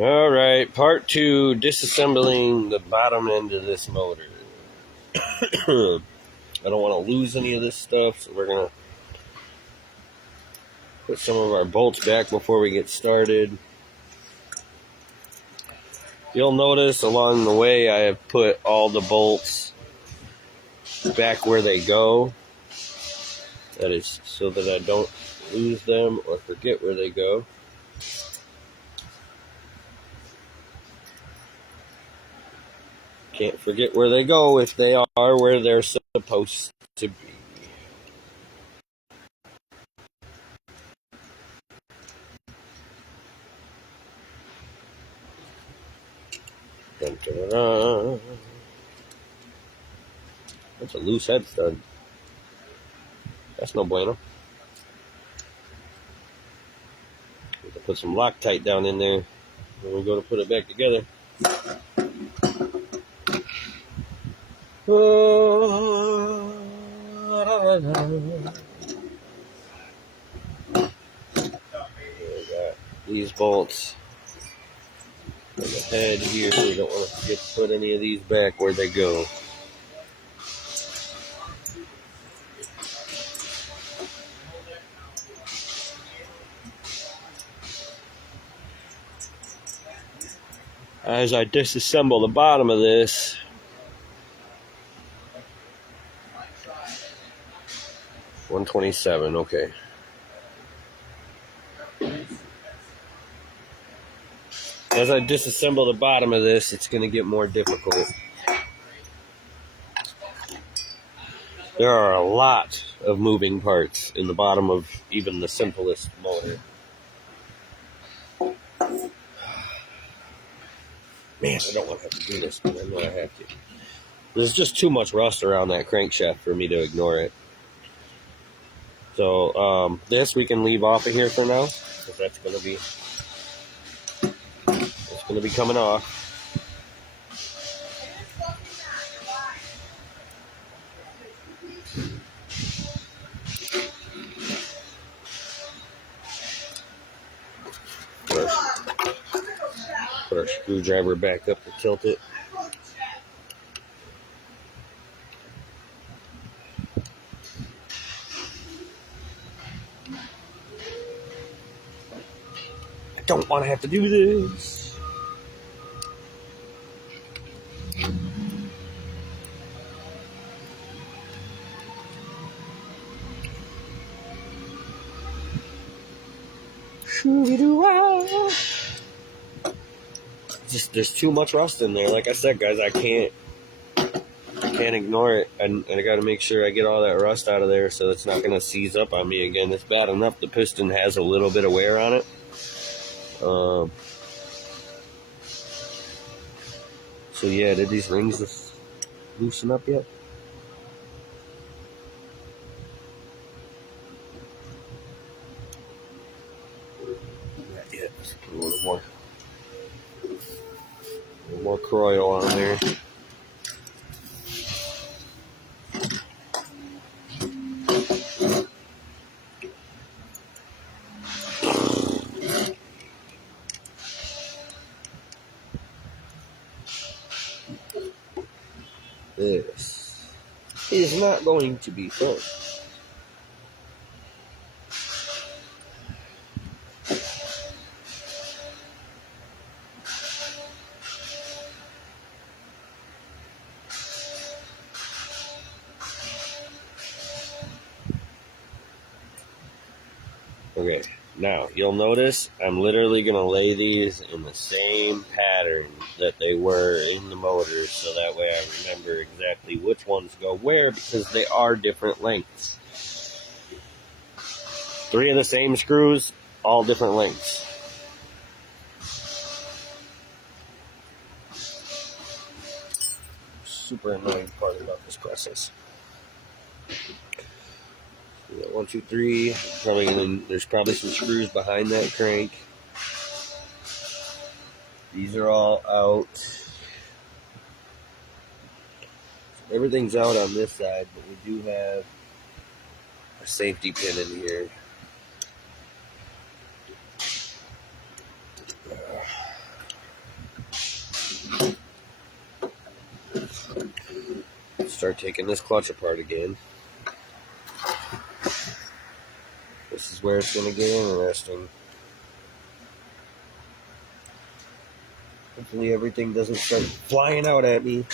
All right, part 2, disassembling the bottom end of this motor. I don't want to lose any of this stuff, so we're going to put some of our bolts back before we get started. You'll notice along the way I have put all the bolts back where they go. That is so that I don't lose them or forget where they go. Can't forget where they go if they are where they're supposed to be. Dun, dun, dun, dun. That's a loose head stud. That's no bueno. We can put some Loctite down in there when we go to put it back together. These bolts on the head here. We don't want to forget to put any of these back where they go. As I disassemble the bottom of this, $127, okay. As I disassemble the bottom of this, it's going to get more difficult. There are a lot of moving parts in the bottom of even the simplest motor. Man, I don't want to have to do this, but I know I have to. There's just too much rust around that crankshaft for me to ignore it. So this we can leave off of here for now, because that's going to be coming off. Put our screwdriver back up to tilt it. I don't want to have to do this. Just there's too much rust in there. Like I said, guys, I can't ignore it, and I got to make sure I get all that rust out of there so it's not going to seize up on me again. It's bad enough the piston has a little bit of wear on it. So yeah, did these rings just loosen up yet? Not yet. Let's put a little more Croyle on there. This is not going to be fun. Okay, now you'll notice I'm literally going to lay these in the same pattern that they were in the motor, so that way I remember exactly which ones go where, because they are different lengths. 3 of the same screws, all different lengths. Super annoying part about this process. We got 1, 2, 3. There's probably some screws behind that crank. These are all out. Everything's out on this side, but we do have a safety pin in here. start taking this clutch apart again. This is where it's going to get interesting. Hopefully everything doesn't start flying out at me.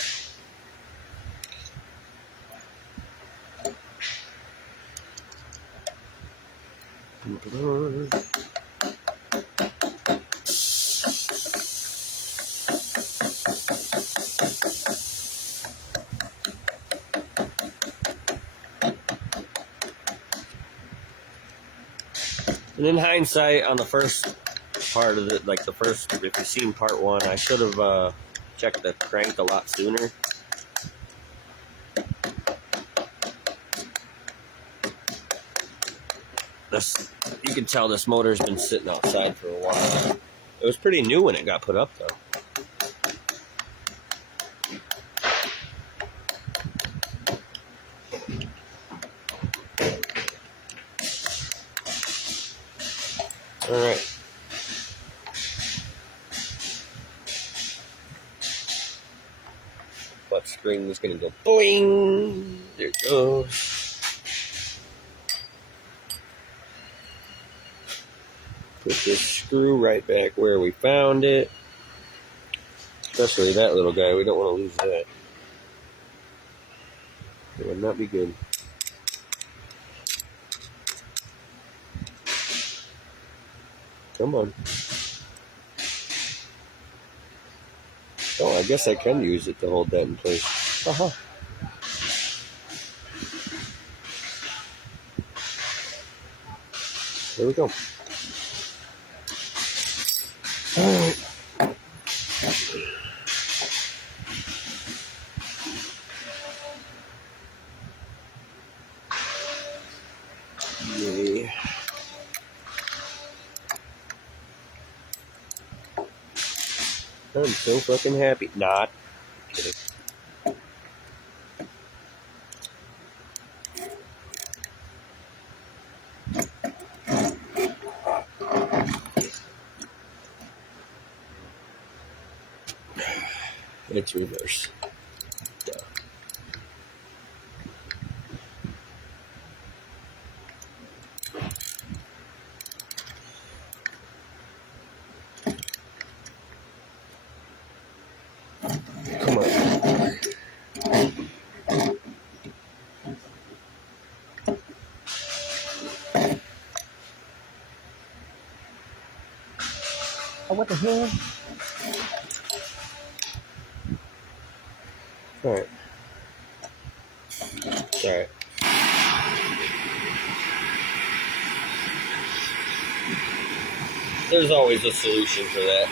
And in hindsight, on the first part of it, like the first, if you've seen part one, I should have checked the crank a lot sooner. This, you can tell this motor's been sitting outside for a while. It was pretty new when it got put up, though. Alright. Clutch spring is going to go boing. There it goes. Put this screw right back where we found it. Especially that little guy. We don't want to lose that. It would not be good. Come on. Oh, I guess I can use it to hold that in place. Uh-huh. There we go. Alright. Yay. I'm so fucking happy. Not kidding. It's reverse. Duh. Come on. Oh, what the hell? Alright. Alright. There's always a solution for that.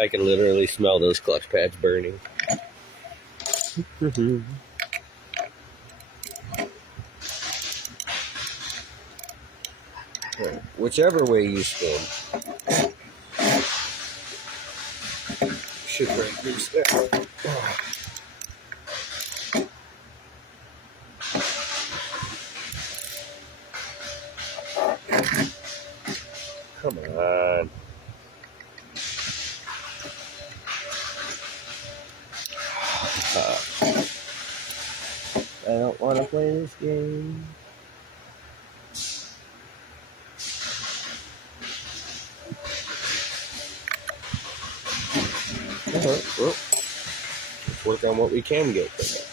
I can literally smell those clutch pads burning. Right. Whichever way you spin, should break loose there. Come on. I don't want to play this game. Alright, well, let's work on what we can get from that.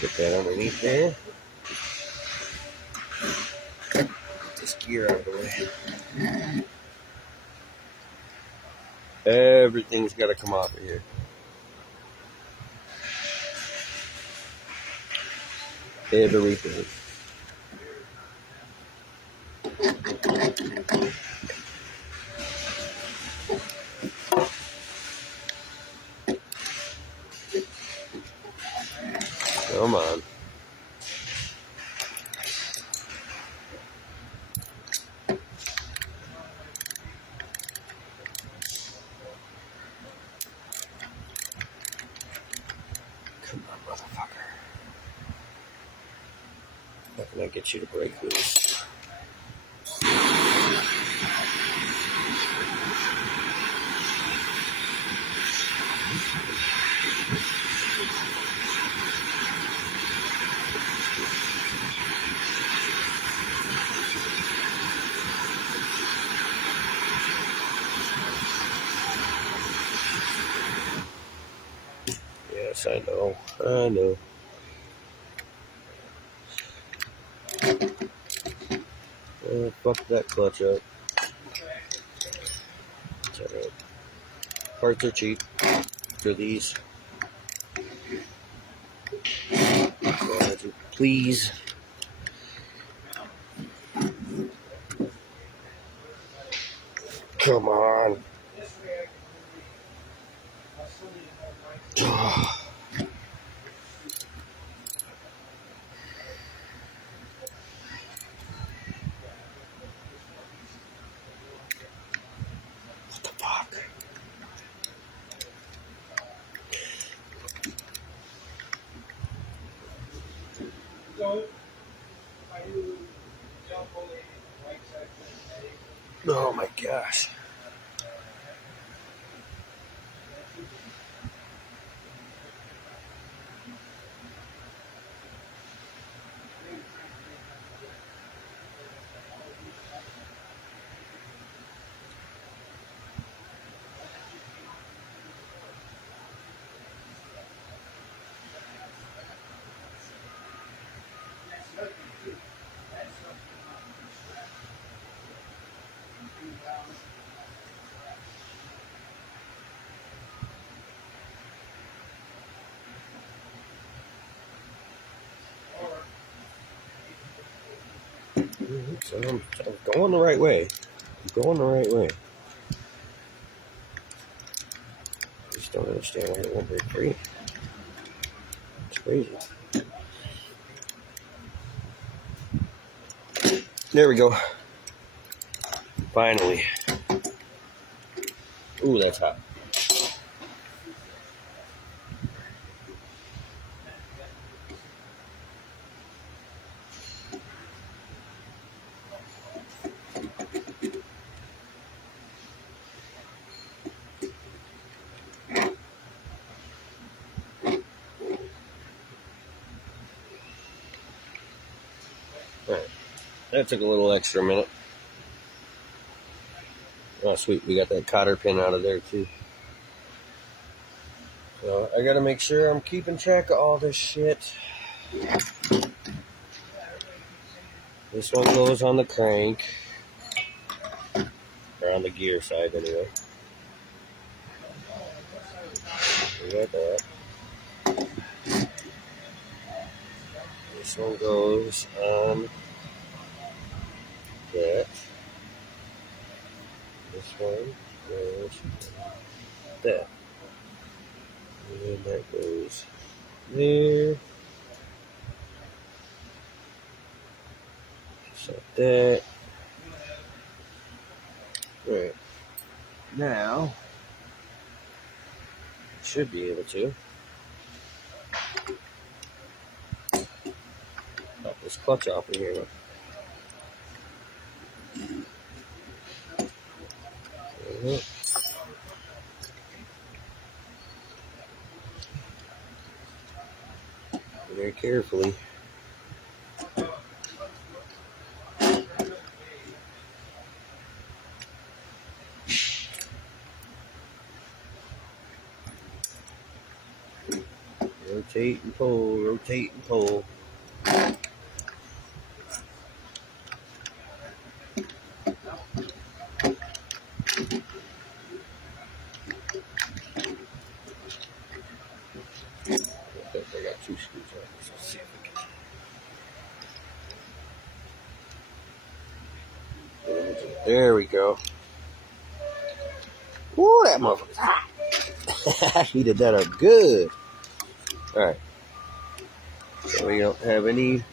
Put that underneath there. Get this gear out of the way. Everything's got to come off of here. Everything. Come on. Can't get you to break loose. Yes, I know. I know. Fuck that clutch up. It's alright. Parts are cheap for these. Please. Come on. What the fuck? Oh my gosh. So I'm going the right way. I'm going the right way. I just don't understand why it won't break free. It's crazy. There we go. Finally. Ooh, that's hot. Alright. That took a little extra minute. Oh, sweet. We got that cotter pin out of there, too. So I gotta make sure I'm keeping track of all this shit. This one goes on the crank. Or on the gear side, anyway. We got that. This one goes on that. This one goes that. And then that goes there. Just like that. Right. Now, should be able to pop this clutch off in here. Very carefully. Rotate and pull, rotate and pull. I got two screws on this. Let's see if we can. There we go. Woo, that motherfucker's hot. I heated that up good. Alright. So we don't have any.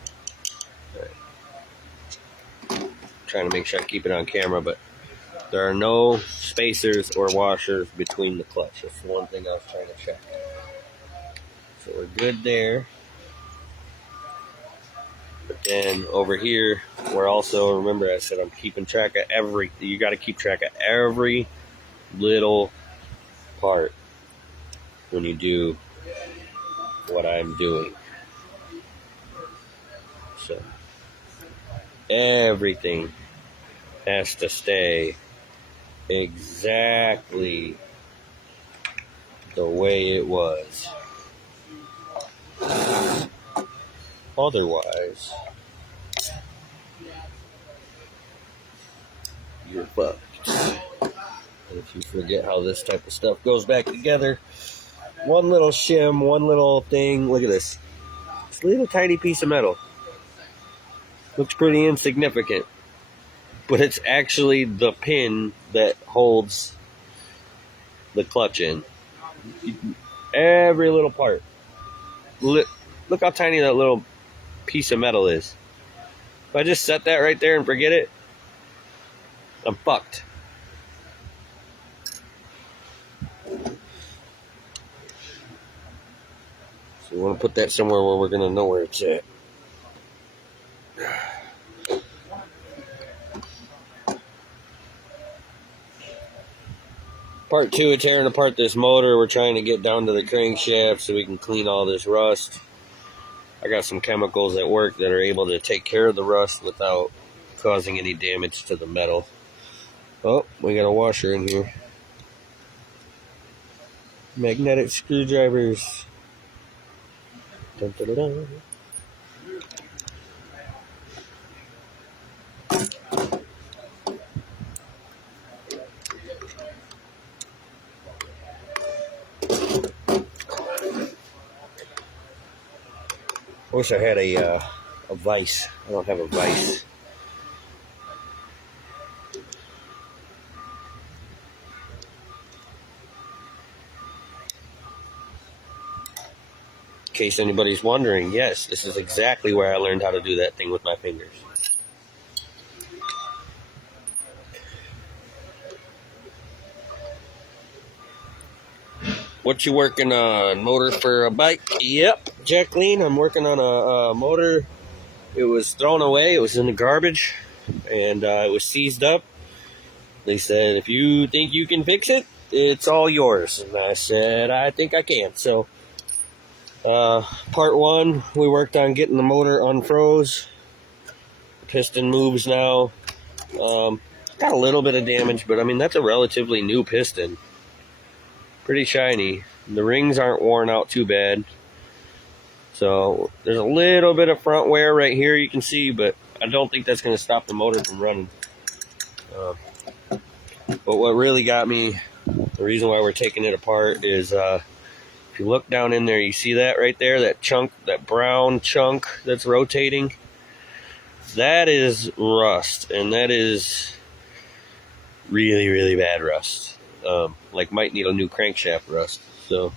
Right. Trying to make sure I keep it on camera, but there are no spacers or washers between the clutch. That's the one thing I was trying to check. So we're good there. But then over here, we're also, remember I said I'm keeping track of everything. You got to keep track of every little part when you do what I'm doing. So everything has to stay exactly the way it was. Otherwise, you're fucked. And if you forget how this type of stuff goes back together, one little shim, one little thing, look at this. This little tiny piece of metal. Looks pretty insignificant, but it's actually the pin that holds the clutch in. Every little part. Look how tiny that little piece of metal is. If I just set that right there and forget it, I'm fucked. So we want to put that somewhere where we're going to know where it's at. Part 2 of tearing apart this motor. We're trying to get down to the crankshaft so we can clean all this rust. I got some chemicals at work that are able to take care of the rust without causing any damage to the metal. Oh, we got a washer in here. Magnetic screwdrivers. Dun, dun, dun, dun. I wish I had a vise. I don't have a vise. In case anybody's wondering, yes, this is exactly where I learned how to do that thing with my fingers. What you working on? Motor for a bike? Yep, Jacqueline, I'm working on a motor. It was thrown away. It was in the garbage, and it was seized up. They said, if you think you can fix it, it's all yours. And I said, I think I can. So, part 1, we worked on getting the motor unfroze. The piston moves now. Got a little bit of damage, but I mean, that's a relatively new piston. Pretty shiny. The rings aren't worn out too bad. So there's a little bit of front wear right here you can see, but I don't think that's going to stop the motor from running. But what really got me, the reason why we're taking it apart is if you look down in there, you see that right there, that chunk, that brown chunk that's rotating? That is rust, and that is really, really bad rust. Like might need a new crankshaft rust. So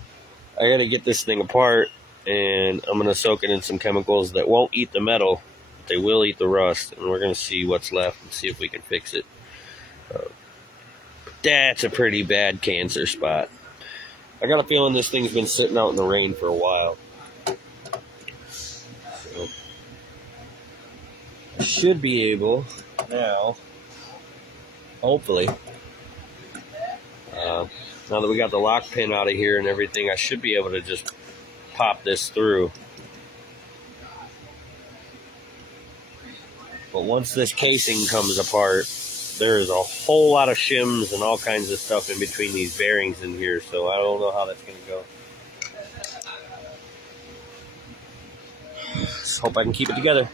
I got to get this thing apart, and I'm going to soak it in some chemicals that won't eat the metal, but they will eat the rust, and we're going to see what's left and see if we can fix it. That's a pretty bad cancer spot. I got a feeling this thing's been sitting out in the rain for a while. So I should be able now, hopefully, now that we got the lock pin out of here and everything, I should be able to just pop this through. But once this casing comes apart, there is a whole lot of shims and all kinds of stuff in between these bearings in here, so I don't know how that's going to go. Just hope I can keep it together.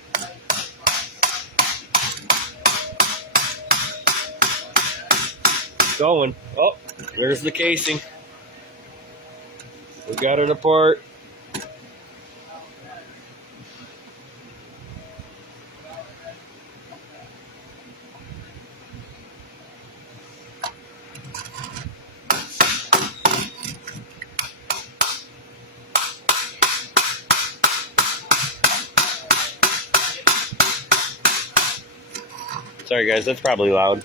Going. Oh, there's the casing. We got it apart. Sorry guys, that's probably loud.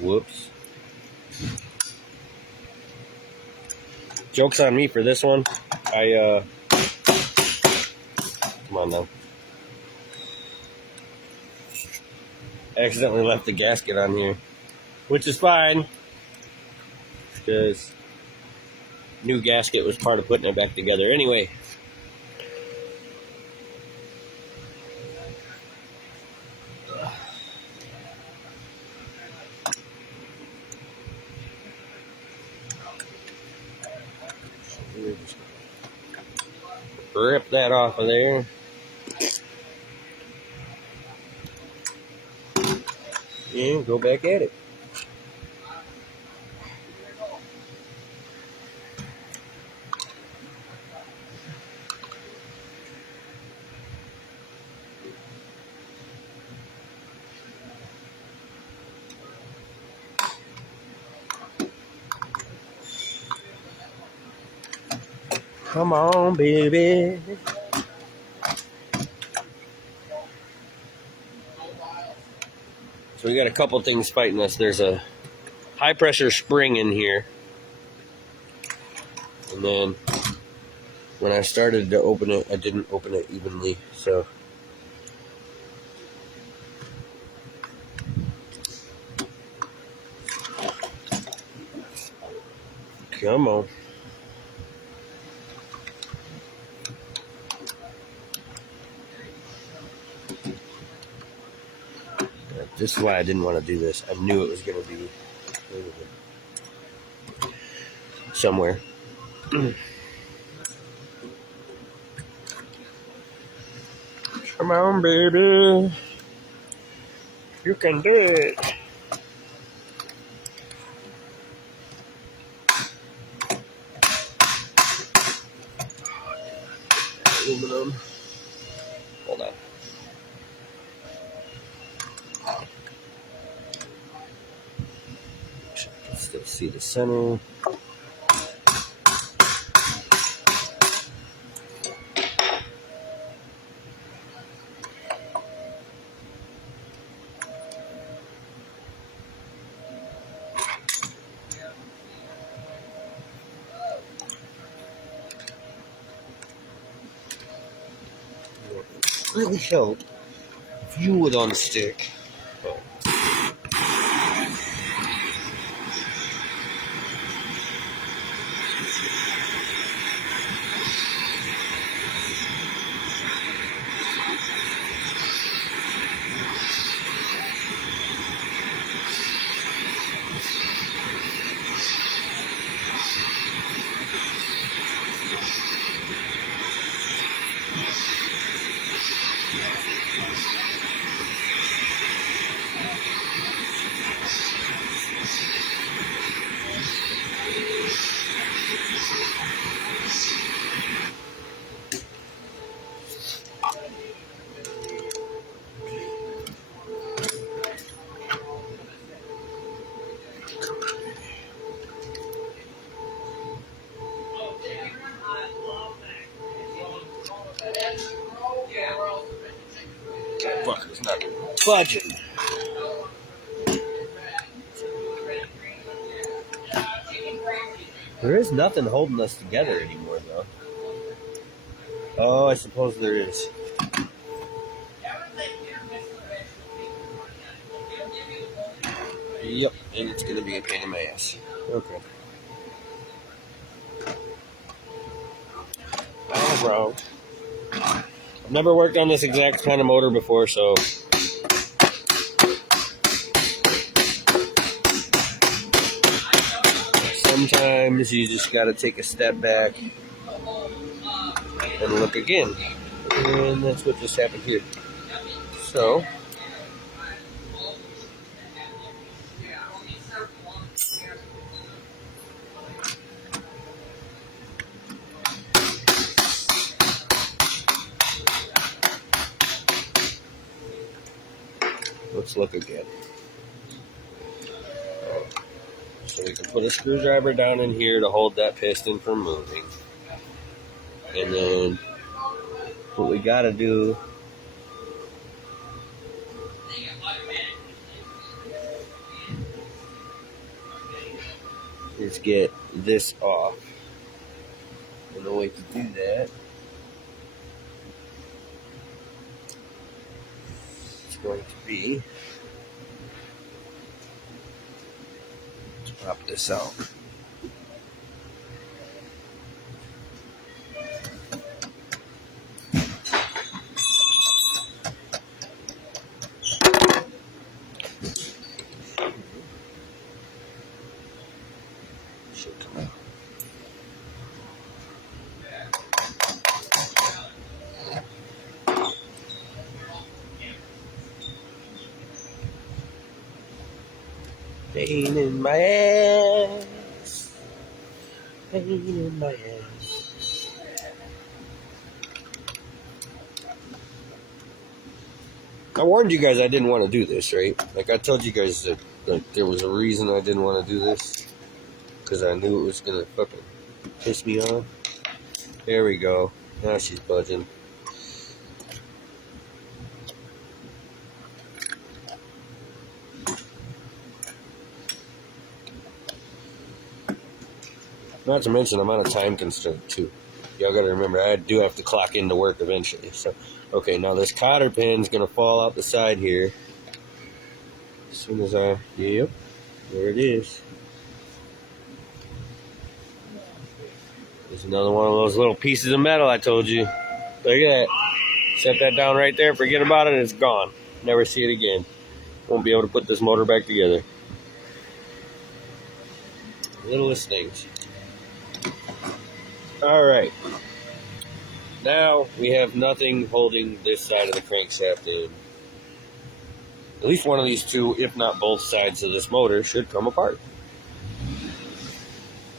Whoops. Joke's on me for this one. Come on now. Accidentally left the gasket on here, which is fine, because new gasket was part of putting it back together. Anyway. Rip that off of there. And go back at it. Come on, baby. So we got a couple things fighting us. There's a high pressure spring in here. And then when I started to open it, I didn't open it evenly. So come on. This is why I didn't want to do this. I knew it was going to be somewhere. Come on, baby. You can do it. Aluminum. Hold on. Still see the center. Really help if you would unstick. Fucker's not budging. There is nothing holding us together anymore, though. Oh, I suppose there is. Yep, and it's going to be a pain in my ass. Okay. Oh, bro. I've never worked on this exact kind of motor before, so sometimes you just got to take a step back and look again. And that's what just happened here. So let's look again. So we can put a screwdriver down in here to hold that piston from moving. And then what we gotta do is get this off. And the way to do that is going to be to pop this out. Should come out. Pain in my ass. Pain in my ass. I warned you guys I didn't want to do this, right? Like I told you guys that there was a reason I didn't want to do this. Because I knew it was going to fucking piss me off. There we go. Now she's buzzing. Not to mention, I'm on a time constraint too. Y'all gotta remember, I do have to clock into work eventually. So, okay, now this cotter pin's gonna fall out the side here. As soon as yep, there it is. There's another one of those little pieces of metal I told you. Look at that. Set that down right there, forget about it, it's gone. Never see it again. Won't be able to put this motor back together. Littlest things. Alright. Now we have nothing holding this side of the crankshaft in. At least one of these two, if not both sides of this motor, should come apart.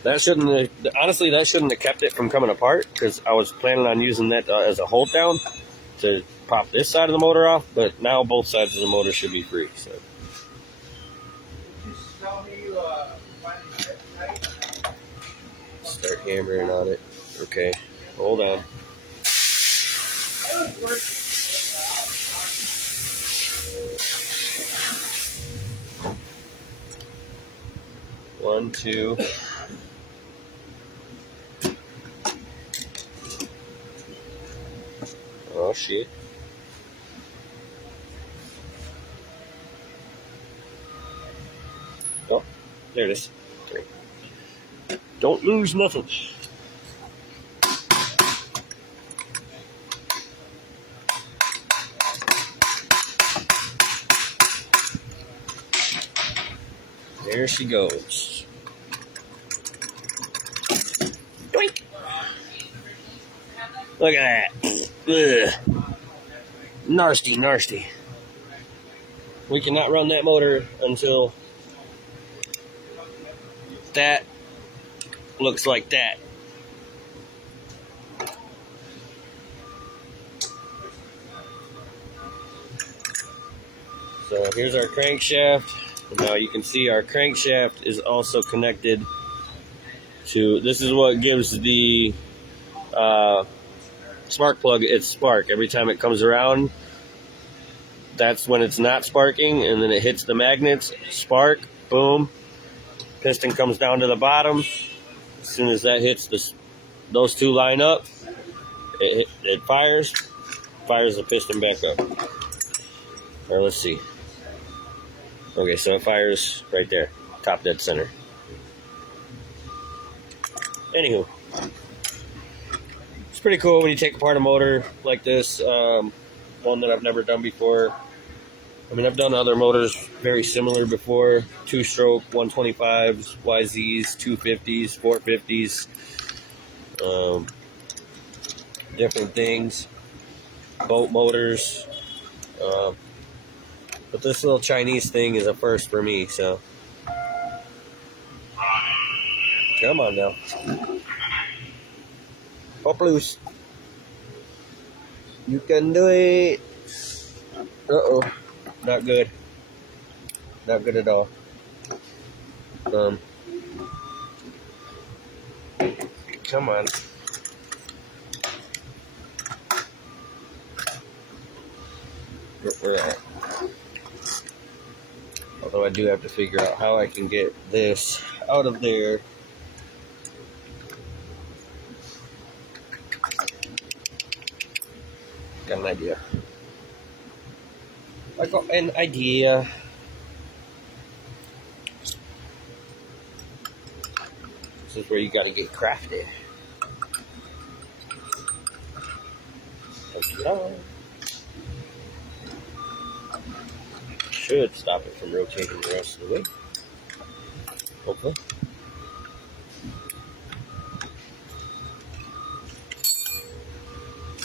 That shouldn't have, honestly, that shouldn't have kept it from coming apart, because I was planning on using that as a hold down to pop this side of the motor off, but now both sides of the motor should be free. So. Start hammering on it. Okay, hold on. One, two. Oh shit. Oh, there it is. Three. Don't lose nothing. There she goes. Doink. Look at that. Ugh. Nasty, nasty. We cannot run that motor until that looks like that. So here's our crankshaft. Now you can see our crankshaft is also connected to, this is what gives the spark plug its spark. Every time it comes around, that's when it's not sparking, and then it hits the magnets, spark, boom, piston comes down to the bottom. As soon as that hits those two line up, it fires the piston back up. Or let's see. Okay, so it fires right there, top dead center. Anywho, it's pretty cool when you take apart a motor like this, one that I've never done before. I mean, I've done other motors very similar before, two-stroke 125s, YZs, 250s, 450s, different things, boat motors, but this little Chinese thing is a first for me, so. Come on now. Pop loose. You can do it. Uh-oh. Not good. Not good at all. Come on. We're at. Although I do have to figure out how I can get this out of there. Got an idea. I got an idea. This is where you gotta get crafty. Should stop it from rotating the rest of the way. Hopefully.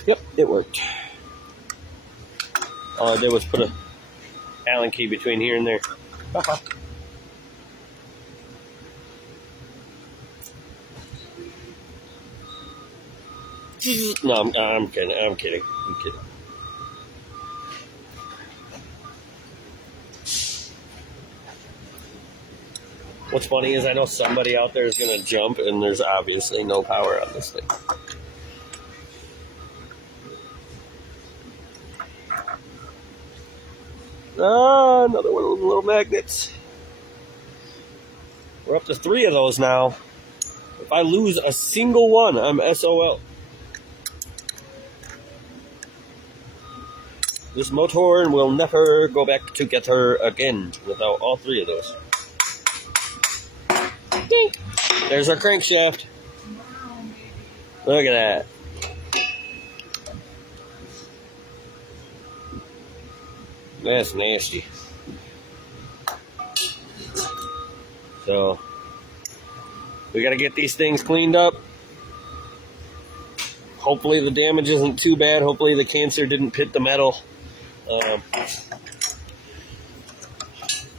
Yep, it worked. All I did was put a Allen key between here and there. No, I'm kidding. I'm kidding. What's funny is I know somebody out there is going to jump, and there's obviously no power on this thing. Ah, another one of those little magnets. We're up to 3 of those now. If I lose a single one, I'm SOL. This motor will never go back together again without all 3 of those. Ding. There's our crankshaft. Look at that. That's nasty. So, we got to get these things cleaned up. Hopefully the damage isn't too bad. Hopefully the cancer didn't pit the metal.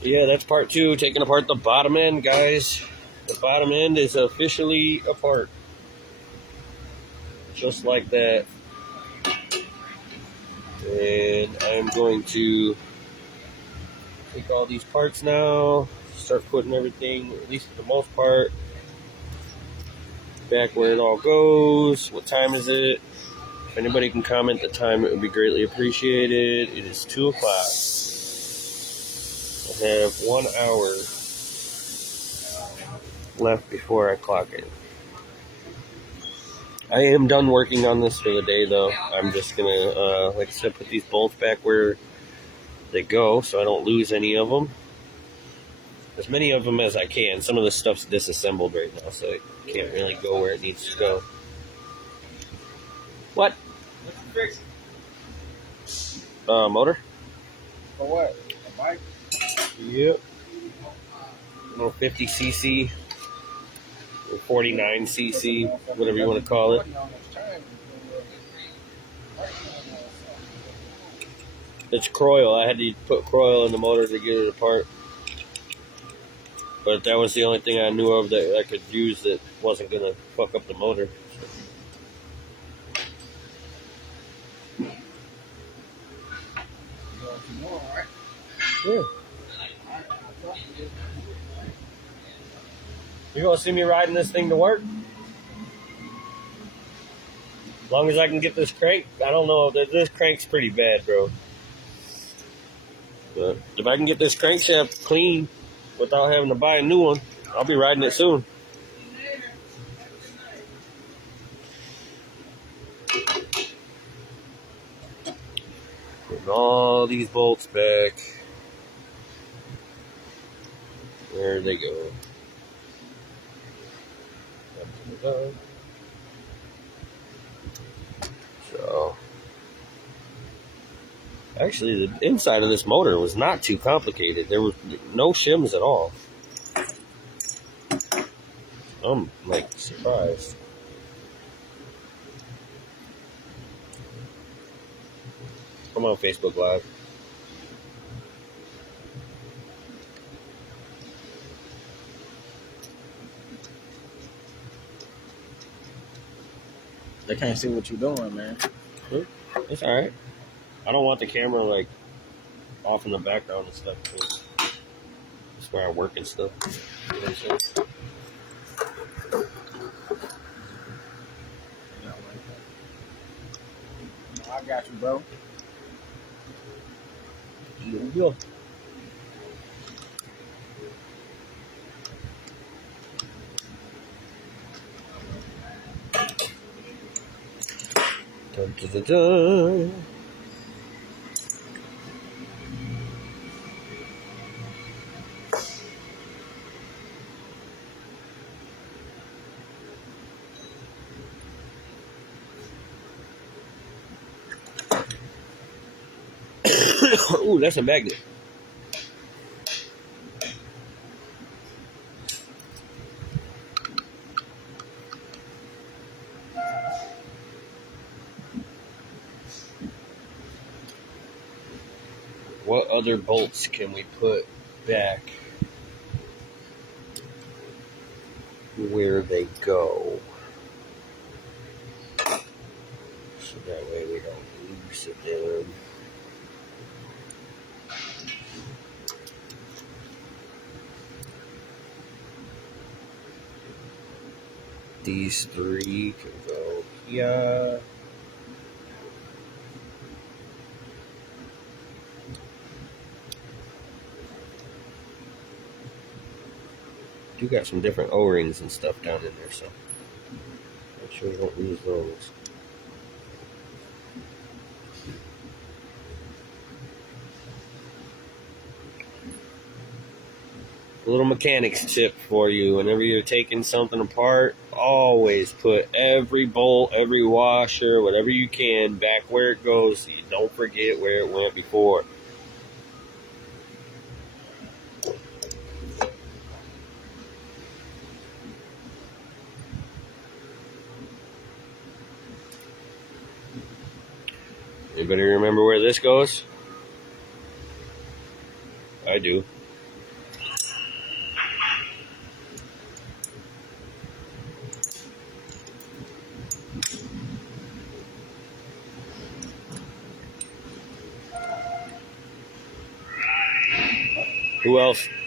Yeah, that's part 2, taking apart the bottom end, guys. The bottom end is officially apart. Just like that. And I'm going to take all these parts now, start putting everything, at least for the most part, back where it all goes. What time is it? If anybody can comment the time, it would be greatly appreciated. It is 2 o'clock. I have 1 hour left before I clock in. I am done working on this for the day, though. I'm just going to, like I said, put these bolts back where they go so I don't lose any of them. As many of them as I can. Some of the stuff's disassembled right now, so it can't really go where it needs to go. What? What's the Motor? For what? A bike? Yep. 50cc. 49cc, whatever you want to call it. It's Croyle. I had to put Croyle in the motor to get it apart. But that was the only thing I knew of that I could use that wasn't going to fuck up the motor. Yeah. You gonna see me riding this thing to work? As long as I can get this crank. I don't know. This crank's pretty bad, bro. But if I can get this crankshaft clean without having to buy a new one, I'll be riding it soon. Putting all these bolts back. There they go. So, actually, the inside of this motor was not too complicated. There was no shims at all. I'm like surprised. I'm on Facebook Live. They can't see what you're doing, man. It's alright. I don't want the camera like off in the background and stuff. That's where I work and stuff. You know what I'm saying? got you, bro. Here we go. Dun, dun, dun, dun. Ooh, that's a magnet. What other bolts can we put back where they go? So that way we don't lose it there. These three can go here. You got some different O-rings and stuff down in there, so make sure you don't lose those. A little mechanics tip for you: whenever you're taking something apart, always put every bolt, every washer, whatever you can back where it goes so you don't forget where it went before. Anybody remember where this goes? I do.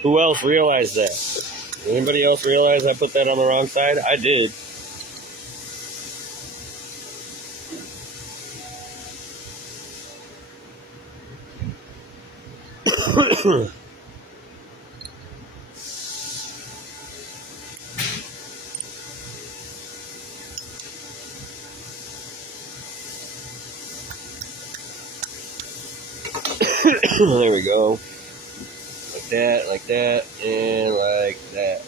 Who else realized that? Anybody else realize I put that on the wrong side? I did. There we go. Like that, and like that.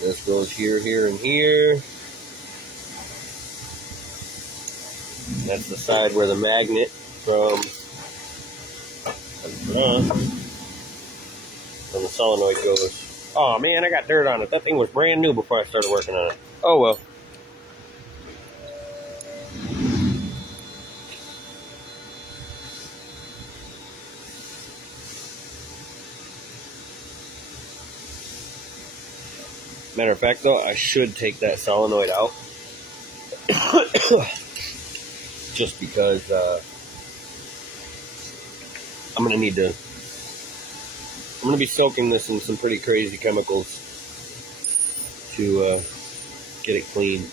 This goes here, here, and here. That's the side where the magnet from the solenoid goes. Oh man, I got dirt on it. That thing was brand new before I started working on it. Oh well. Matter of fact though, I should take that solenoid out. Just because I'm going to be soaking this in some pretty crazy chemicals to get it clean.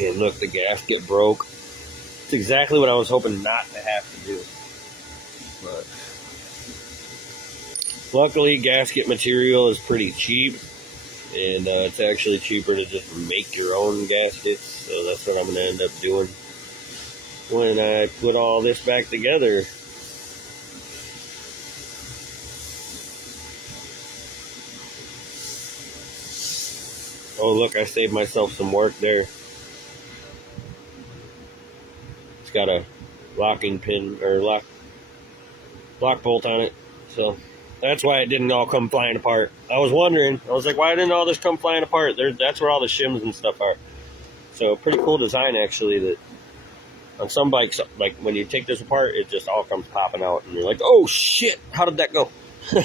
And look, the gasket broke. It's exactly what I was hoping not to have to do. But luckily, gasket material is pretty cheap. And it's actually cheaper to just make your own gaskets. So that's what I'm going to end up doing when I put all this back together. Oh look, I saved myself some work there. It's got a locking pin or lock bolt on it. So that's why it didn't all come flying apart. I was wondering, I was like, why didn't all this come flying apart? That's where all the shims and stuff are. So pretty cool design actually, that on some bikes, like when you take this apart, it just all comes popping out and you're like, oh shit, how did that go? So,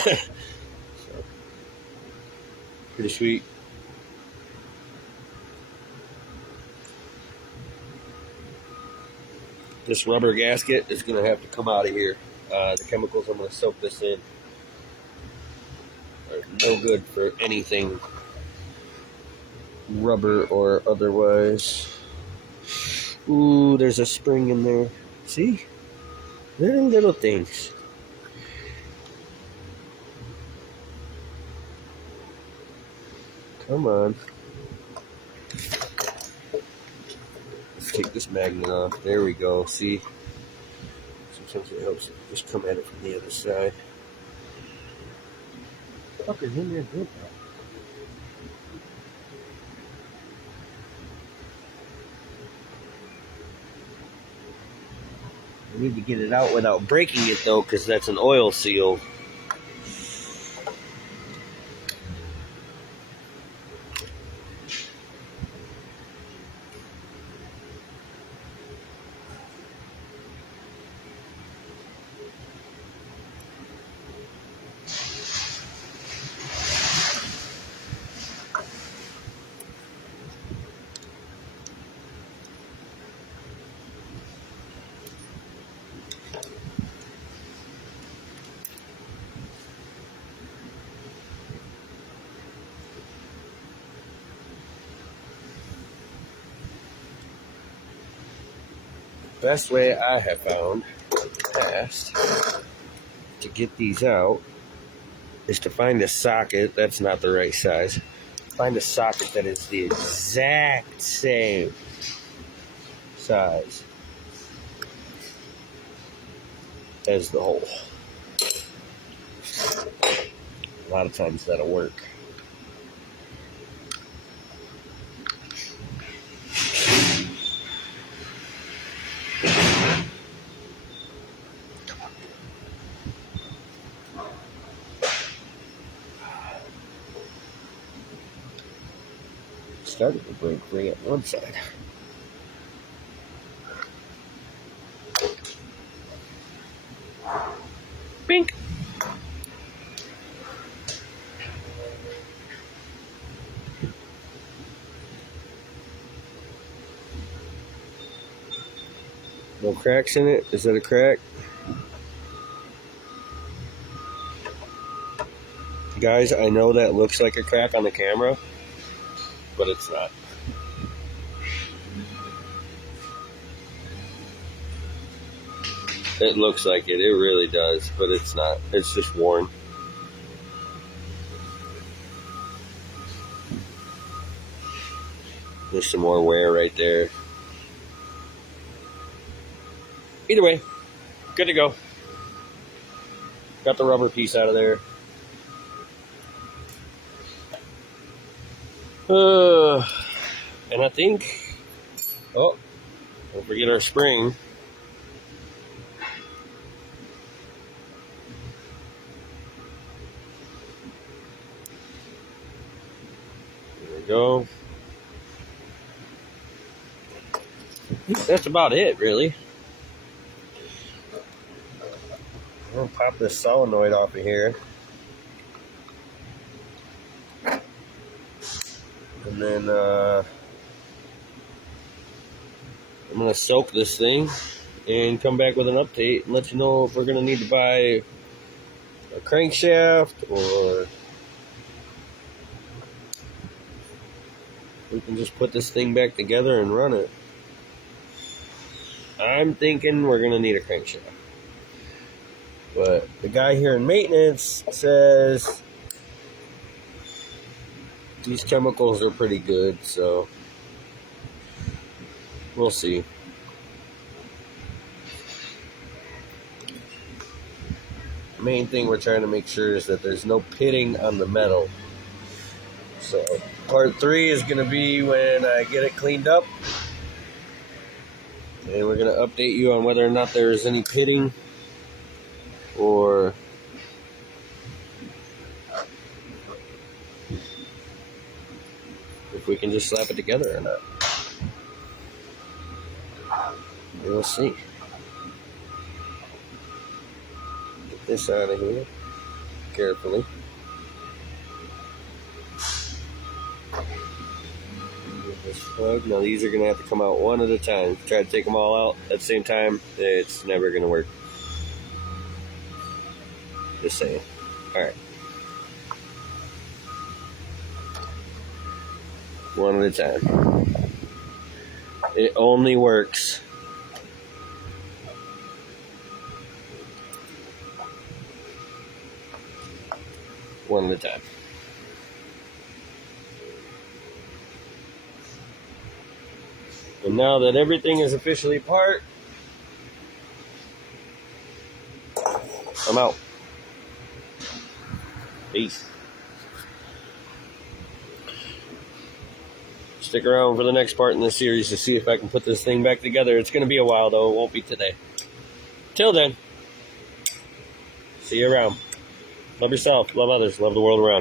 pretty sweet. This rubber gasket is going to have to come out of here. The chemicals I'm going to soak this in are no good for anything rubber or otherwise. Ooh, there's a spring in there. See? They're little things. Come on. Let's take this magnet off. There we go. See? Sometimes it helps just come at it from the other side. Fucker's in there good now. I need to get it out without breaking it though, because that's an oil seal. Best way I have found in the past to get these out is to find a socket that's not the right size. Find a socket that is the exact same size as the hole. A lot of times that'll work. Started to break free at one side. Bink! No cracks in it? Is that a crack? Guys, I know that looks like a crack on the camera, but it's not. It looks like it really does, but it's not. It's just worn. There's some more wear right there. Either way, good to go. Got the rubber piece out of there. And I think, oh, don't forget our spring. There we go. That's about it, really. I'm gonna pop this solenoid off of here. And then I'm going to soak this thing and come back with an update and let you know if we're going to need to buy a crankshaft or we can just put this thing back together and run it. I'm thinking we're going to need a crankshaft. But the guy here in maintenance says these chemicals are pretty good, so we'll see. The main thing we're trying to make sure is that there's no pitting on the metal. So part 3 is going to be when I get it cleaned up. And we're going to update you on whether or not there is any pitting or if we can just slap it together or not. We'll see. Get this out of here carefully. Move this No, these are going to have to come out one at a time. Try to take them all out at the same time, it's never going to work. Just saying. Alright. One at a time. It only works one at a time. And now that everything is officially apart, I'm out. Peace. Stick around for the next part in this series to see if I can put this thing back together. It's going to be a while, though. It won't be today. Till then, see you around. Love yourself, love others, love the world around.